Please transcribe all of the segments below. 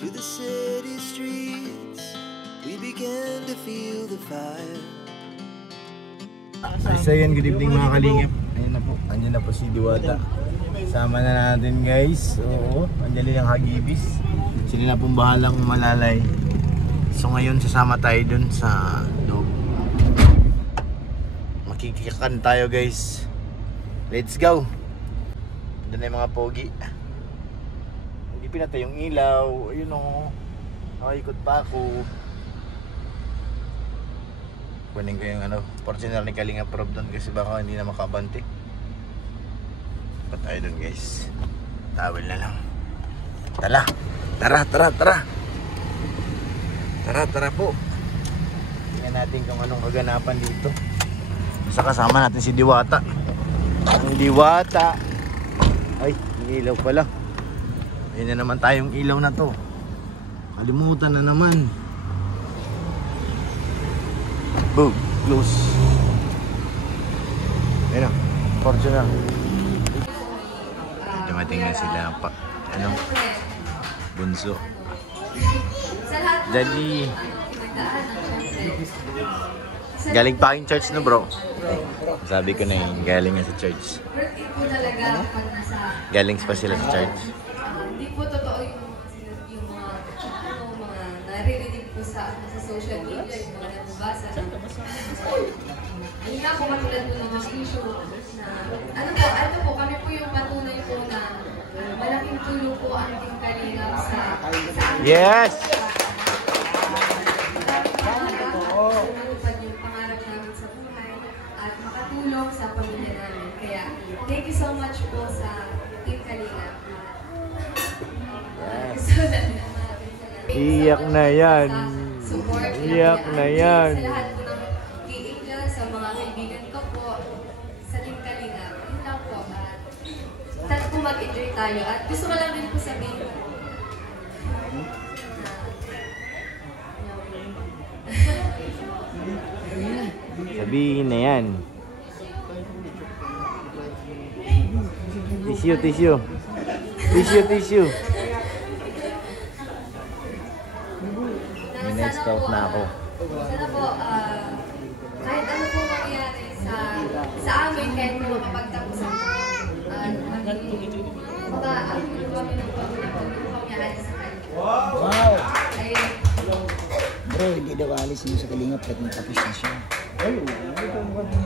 to the city streets, we began to feel the fire. So yun, good evening mga kalingap. Andiyan na po si Diwata. Sama na natin guys. Oo, andiyan yung Hagibis. Sila na pong bahalang malalay. So ngayon sasama tayo dun sa loob. Makikikan tayo guys. Let's go. Doon na yung mga pogi. Hindi pinatay yung ilaw. Ayun o. Nakikot pa ako. Kunin ko yung original ni Kalinga Prab doon kasi baka hindi na makabante. Pa tayo doon guys. Tawel na lang. Tara. Tara po. Tingnan natin kung anong kaganapan dito. Basta kasama natin si Diwata. Ang Diwata. Ay, yung ilaw pala. Ayun na naman tayong ilaw na to. Kalimutan na naman. Boom, close. Ayun na, fortune na. Dumating na sila pa. Bunso. Daddy. Galing pa aking church no bro. Sabi ko na yun, galing na sa church. Galing pa sila sa church. Hindi po totoo yung mga naririnig po sa social media, yung mga nababasa. Hindi nga po matulad po ng mga issue na ano po, kami po yung patunay po na malaking tulong po ang Team Kalingap sa Yes! matupad yung pangarap namin sa buhay at makatulong sa pamilya namin. Kaya, thank you so much po sa Team Kalingap. Iyak na yan. Iyak na yan. Sa lahat po ng K-Angel, sa mga kaibigan ko po, sa Team Kalingap, yun lang po. At po mag-enjoy tayo. At gusto ko lang din po sabihin. Sabihin na yan. Tissue. Scout na ako. Sana po, kahit ano po mangyari sa amin, kahit po makapagtapusan po, mag-aamin kami ng pamilya sa kanya. Wow! Ayun. Bro, hindi daw alis mo sa Kalingap kahit matapos na siya.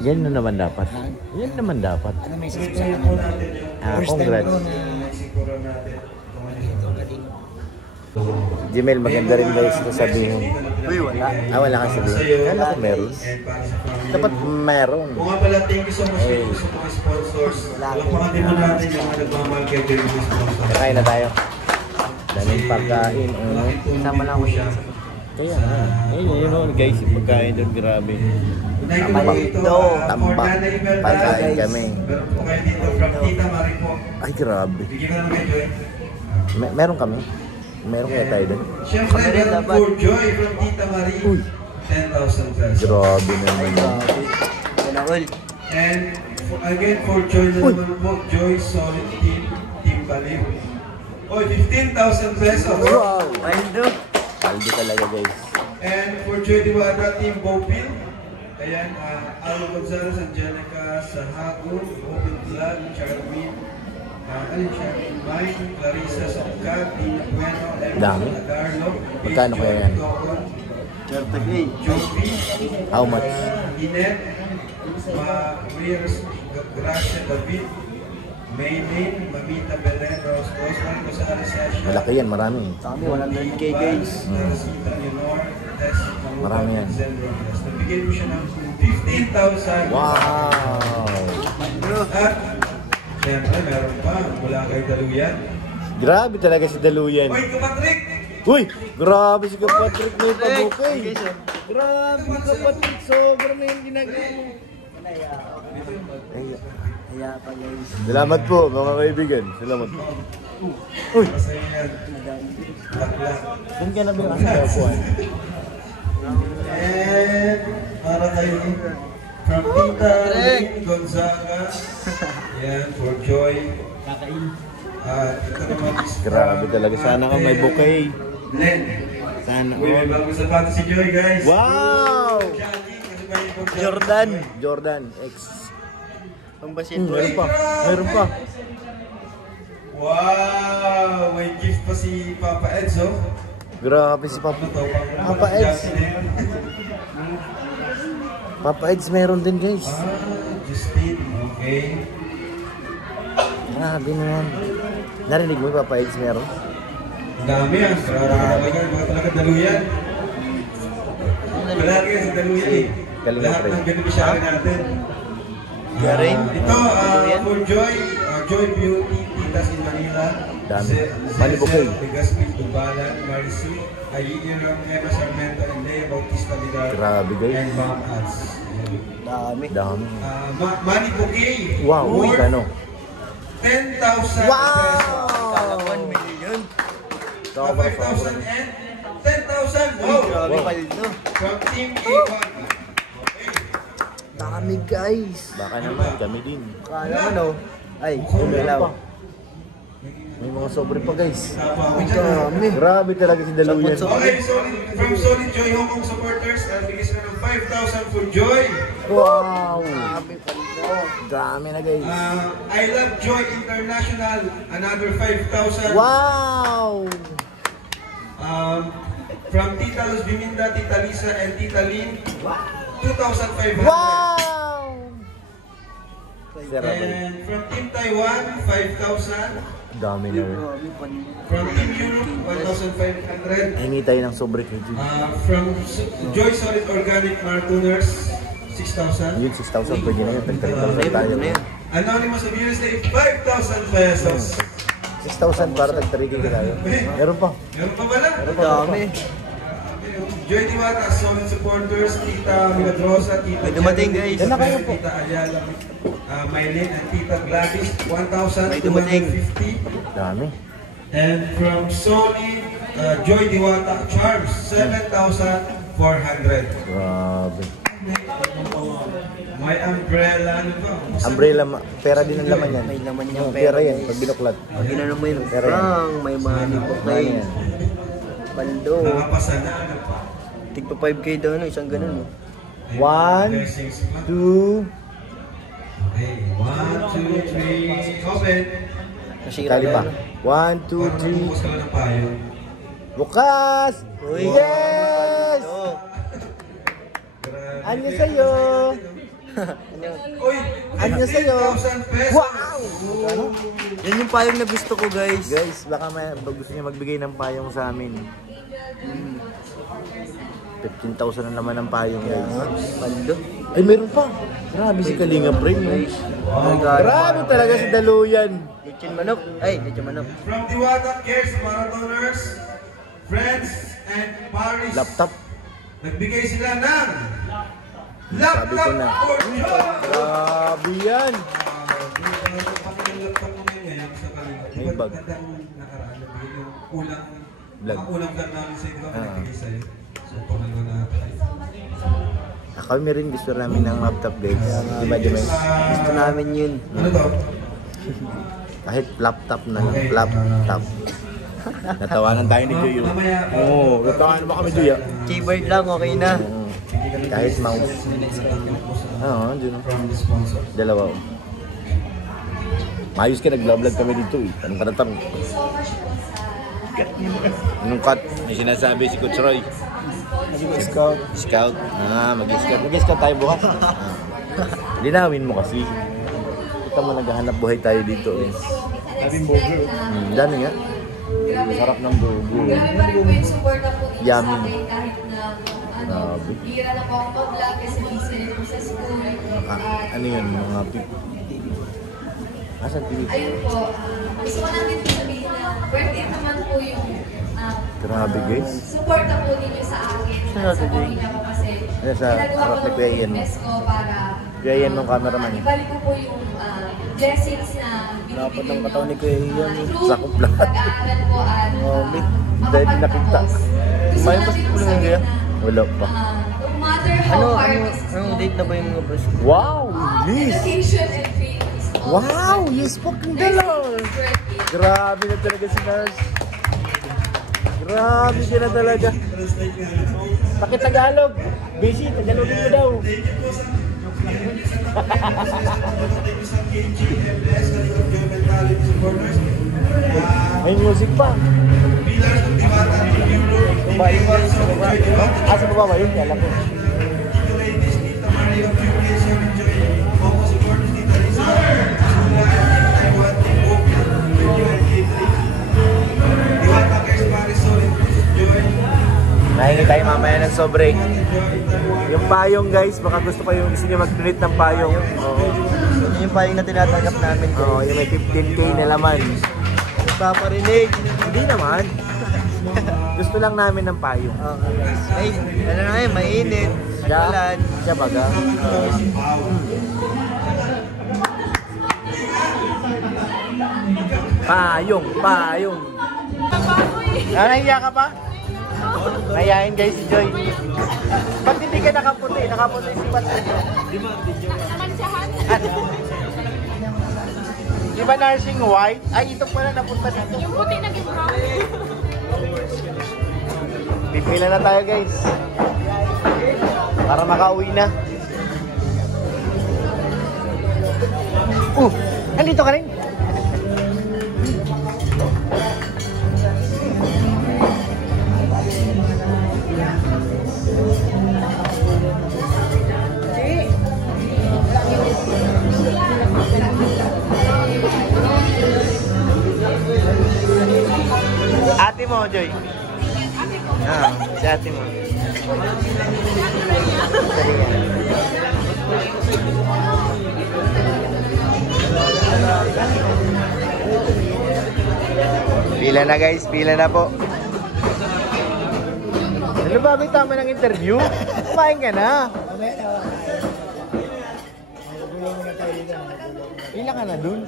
Yan na naman dapat. Yan naman dapat. Ano message mo sa kanila? First time Congrats. bro na ito galing. Jimel, maganda rin guys ito sabihin. Uy, wala. Wala kang sabihin. Kala ko meron. Dapat meron. Kung nga pala, thank you so much sa mga sponsors. Lapakan din mo natin yung mga nagmamahal kay Jerry mga sponsors. Kakain na tayo. Daming pagkain. Sama lang ako siya. Kaya nga. Ayun guys, yung pagkain doon, grabe. Tambak. Pagkain kami. Meron po kayo dito from Tita Marie po. Ay, grabe. Bigyan mo naman kayo, Joy. Meron kami. Meron kaya tayo doon. Siyempre, meron for Joy from Tita Marie. 10,000 pesos. Grabe naman. And again, for Joy na naman po, Joy Solid Team Baliw. Oy, 15,000 pesos. Wow! Paldo talaga guys. And for Joy Diwata, Team Bopil. Ayan, Alo Gonzalez, Angelica Sahago, Open Vlog, Charmin, Mike, Clarissa Songka, Dina Bueno, Dami. Emerson Agarlo, Magkano kaya yan? Joby, How much? Inet, Maria Gracia David, Maylin, Mamita Belen, Rose Marco Sara Session, Malaki yan, marami. Kami, 100k guys. Teresita Leonor, Tess, Marami yan. Nabigay mo siya ng 15,000. Wow! At, siyempre, meron pa, mula kay Daluyan. Grabe talaga si Daluyan. Oy, Kapatrik! Uy! Grabe si Kapatrik may pabukay. Grabe Kapatrik, sobrang na yung ginagawa mo. Kaya pa guys. Salamat po mga kaibigan. Salamat po. Uy! Masaya yan. Bakla. Doon ka na bilang sa kapuan. And, para kayo from Tita Lynn Gonzaga. Yan, for Joy. Ito naman is Grabe talaga. Sana ka may bouquet. Len. Sana Uy, may bagong sapatos si Joy, guys. Wow! Jogging, kasi may ibang jogging. Jordan X. Pambasin. Meron pa. Meron pa. Wow! May gift pa si Papa Eds, oh. Grabe si Papa. Ano to? Papa Eds. Papa Eds meron din, guys. Justine. Okay. Grabe naman. Narinig mo Papa Eds meron? Ang dami ah. Mga talaga daluyan. Malaki yan sa daluyan eh. Galing Lahat na, ng beneficiary natin. Galing. Ito, for Joy, Joy Beauty, Titas in Manila. Dami. Malibukay. Legazpi, Dubalan, Marcy, Ayirang, Emma Sarmento, and Lea Bautista Vidal. Grabe, guys. And Bang Ads. Dami. Dami. Money Bouquet. Wow, uy, worth kano? 10,000 Wow! 1 million. 5,000 and 10,000. Wow! Grabe Wow. paldo. From Team A1. Dami guys. Baka naman, kami din. Kala mo no? Ay, Meron umilaw. pa. May mga sobre pa, guys. Dami. Grabe talaga si Daluyan. Okay, from Solid Joy Hong Kong supporters, bigay sila ng 5,000 for Joy. Wow! Dami paldo. Dami na, guys. I Love Joy International, another 5,000. Wow! From Tita Luz Biminda, Tita Lisa, and Tita Lynn, 2,500. Wow! Sarap. And from Team Taiwan, 5,000. Dami na rin. Dami paldo. From Team Europe, 1,500. Hingi tayo ng sobre kay Jun. From Joy Solid Organic Marathoners, 6,000. Yun, 6,000 pwede na yun. 3,000 tayo. Anonymous of USA, 5,000 pesos. 6,000 para tag-3K ka tayo. Meron pa. Meron pa ba lang? Dami. Joy Diwata, solid supporters, Tita Milagrosa, Tita May dumating, Jenny, guys. Yan na kayo po. Tita Ayala, Maylin, and Tita Gladys, May dumating. 1,250. Dami. And from Solid, Joy Diwata, Charms, 7,400. Grabe. May umbrella, ano ba? Umbrella, pera din ang laman yan. May laman niyang Oh, pera, yan, guys. pag binuklat. Pag ginano mo yun, Pera yan. frank, may money po Ano kayo. yan? Paldo. Nakapasa na, ano pa? Tigpa 5K daw no, isang ganun no. 1, Blessings pa. 2, Okay, 1, 2, 3, open. Nasira kali pa. na, no? 1, 2, Parang 3. bubukos ka lang ng payo. Bukas! Uy. Yes! Paldo. Grabe. Ano sa'yo? Ano? Uy, Ano sa'yo? 15,000 pesos. Wow! Yan yung payong na gusto ko guys. Guys, baka gusto niya magbigay ng payong sa amin. 15,000 na naman ang payong, guys. Paldo. Ay, meron pa. Grabe si Kalinga Brain. Guys. Grabe talaga si Daluyan. Lechon manok. Ay, lechon manok. From Diwata Cares Marathoners, friends, and Paris. Laptop. Nagbigay sila ng Sabi ko laptop na. for Joy. Grabe yan. Pati yung laptop mo ngayon sa kanila. May bag. Gandang nakaraan. Nagbigay yung kulang. Vlog. Ang kulang vlog namin sa ito. Ah. Nagbigay sa'yo. So, pangalawa na tayo. Kami rin gusto namin ng laptop, guys. Diba, Jemel? Gusto namin yun. Ano to? Kahit laptop na lang. Okay. Laptop. Natawanan tayo ni Joy. Mamaya. Oo, natawanan ba kami, Joy? Keyboard lang, okay na. Kahit mouse. Oo, dun. From the sponsor. Dalawa. Oh. Mayos ka, nag-vlog kami dito eh. Anong karatang? Anong cut? May sinasabi si Coach Roy. Scout. Scout. Mag-scout. Mag-scout tayo bukas. Linawin mo kasi. Kita mo, naghahanap buhay tayo dito eh. Daming burger. Dami nga. Sarap ng burger. Grabe pa rin po yung suporta po ninyo sa Yummy. akin kahit na Grabe. bira na po ako vlog kasi busy rin po sa school. At Ano yun, mga pip? Asan pili? ayun po, gusto ko lang din po sabihin na worth it naman po yung Grabe, guys. suporta po ninyo sa akin. Sa pamilya ko kasi Yan, sa ginagawa harap ko ni ng Kuya Ian. best ko para Kuya Ian ng cameraman. ibalik ko po yung blessings na Dapat binibigay ang nyo. katawan ni Kuya Ian. Through Sakop lahat. pag-aaral po at Dahil nakita. Gusto May ko lang mas din po kulang sabihin kaya? na Wala pa. no matter how hard this is Anong date na ba yung mga boss? Wow! Liz! education and faith is always Wow! You spoke ng dalawa! Grabe na talaga si Nars. Grabe ka na talaga. Bakit Tagalog? Busy, Tagalogin mo daw. Thank you po sa KGMS, Government Talent Supporters. May music pa. Pillars of Diwata Team Europe, Team Evans of Joy Diwata. Sa baba ba yun? Kaya lang ko. Tito Ladies, Tita Maria of UK7 Joy, Coco Supporters, Tita Lisa, Sula, Taiwan, Team Opel, Joy and Catering. Diwata Cares Marisol, Joy. Nahingi tayo mamaya ng sobre. Joy, Taiwan. Yung payong guys, baka gusto nyo mag-donate ng payong. Oo. Yun yung payong na tinatanggap namin. Oo, yung may 15K na laman. Paparinig. Hindi naman. Gusto lang namin ng payong. Okay guys. Ay, ano na ngayon, mainit. Ulan. Siya baga. Payong, payong. Nahiya ka pa? Nahiyain guys si Joy. Ba't hindi ka nakaputi? Nakaputi si Pat. Di ba nursing white? Ay, ito pala napunta sa ito. Yung puti naging brown. Pipila na tayo guys. Para makauwi na. Nandito ka rin? Ate mo, Joy. Si ate mo. Pila na guys, pila na po. Ano ba, may tama ng interview? Kumain ka na. Pila ka na dun.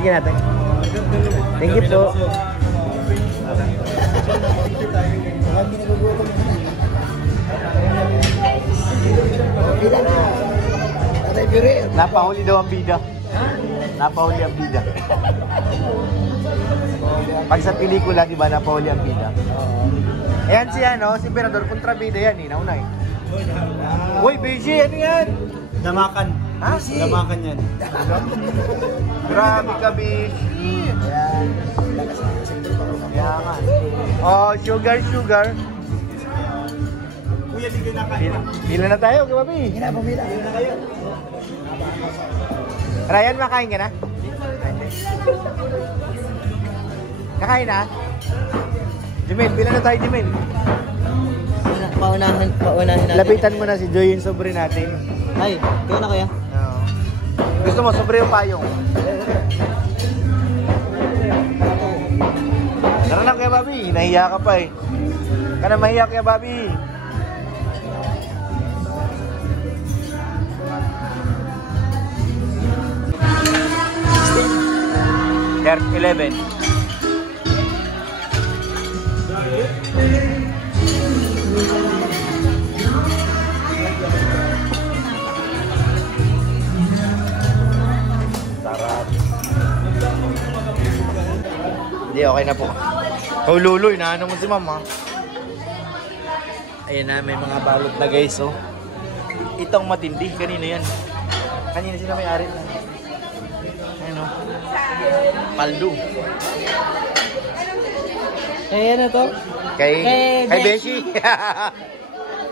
Sige natin. Thank you po. Napahuli daw ang bida. Napahuli ang bida. Pag sa pelikula, di ba, napahuli ang bida. Ayan si si Emperador Kontrabida yan, nauna eh. Uy, busy, ano yan? Damakan. Ha? Damakan yan. Grabe ka, busy. Yaman. Oh, sugar. Kuya, di ka nakain. Pila na tayo, kababi. Pumila na kayo. Ryan, makain ka na? Nakain na? Jimel, pila na tayo, Jimel. Paunahin natin. Lapitan mo na si Joy yung sobre natin. Ay, kayo na kaya? Oo. Gusto mo, sobre yung payong. Tara na kaya, Bobby. Nahiya ka pa eh. Ka na mahiya kaya, Bobby. Third 11. Sarap. Hindi, okay na po. Oh, Luloy, naano mo si mama. Ayan na, may mga balot na guys, oh. Itong matindi, kanino yan? Kanina sila may-ari na. Ayan, oh. Paldo. Kaya na to? Kay Kay Beshi.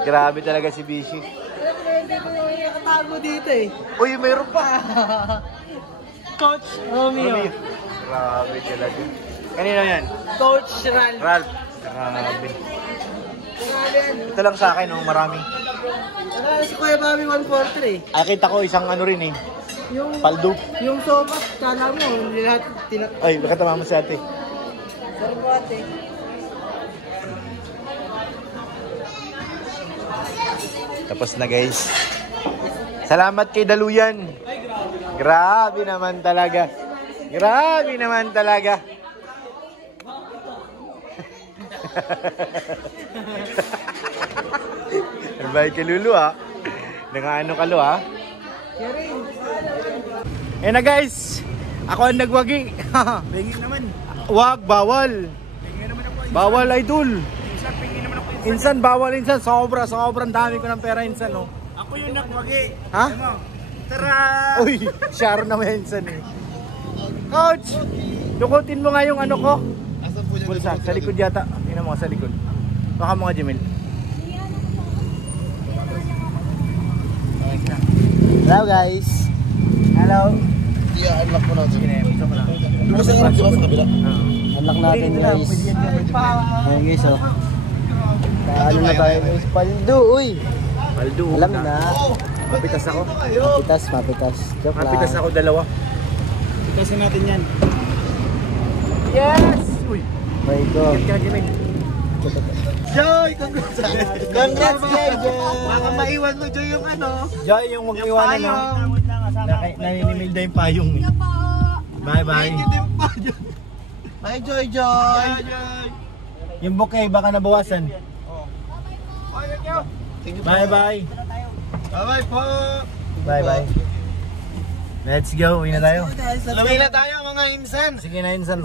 Grabe talaga si Beshi. Hindi ko nakatago dito eh. Uy, mayroon pa. Coach Romeo. Grabe talaga. Kanino yan? Coach Ralph. Ralph. Grabe. Ito lang sa akin, oh, marami. Si Kuya Bobby 143. Ay, kita ko isang ano rin eh. Yung Paldo. Yung sopas, kala mo, hindi lahat Ay, baka tama mo si ate. Sorry po ate. Tapos na guys. Salamat kay Daluyan. Grabe naman talaga. Grabe naman talaga. Bye kay Lulu ha. Nakaano ka lo ha. Eh na guys, ako ang nagwagi. Pengi naman. Wag, bawal. Pengi naman ako. Bawal idol. Insan, pengi naman ako. Insan, bawal insan. Sobrang dami ko ng pera insan oh. Ako yung nagwagi. Ha? Ano? Tara! Uy, share na may insan eh. Coach, dukutin mo nga yung ano ko. Bulsa, sa likod yata. Tingnan mo sa likod. Baka mga Jamil. Hello guys. Hello. I-unlock mo na. Sige na, bulsa mo na. Kasi yung sa kabila. Unlock natin Dito na, guys. pwede yan, pwede yan. Ayan guys oh. Ano na tayo guys? Paldo, uy! Paldo. Alam na. Mapitas ako. Mapitas. Joke lang. Mapitas ako dalawa. Itasin natin yan. Yes! Uy, May go. ikit ka na Jamil. Joy! Congrats! Congrats kay Joy! Baka maiwan mo, Joy, yung ano. Joy, yung huwag mo iwanan no. Naninimil na yung payong. Bye bye. Bye Joy Joy! Yung bouquet baka nabawasan. Bye bye. Bye-bye po! Bye bye. Let's go, uwi na tayo. Uwi na tayo mga insan! Sige na insan.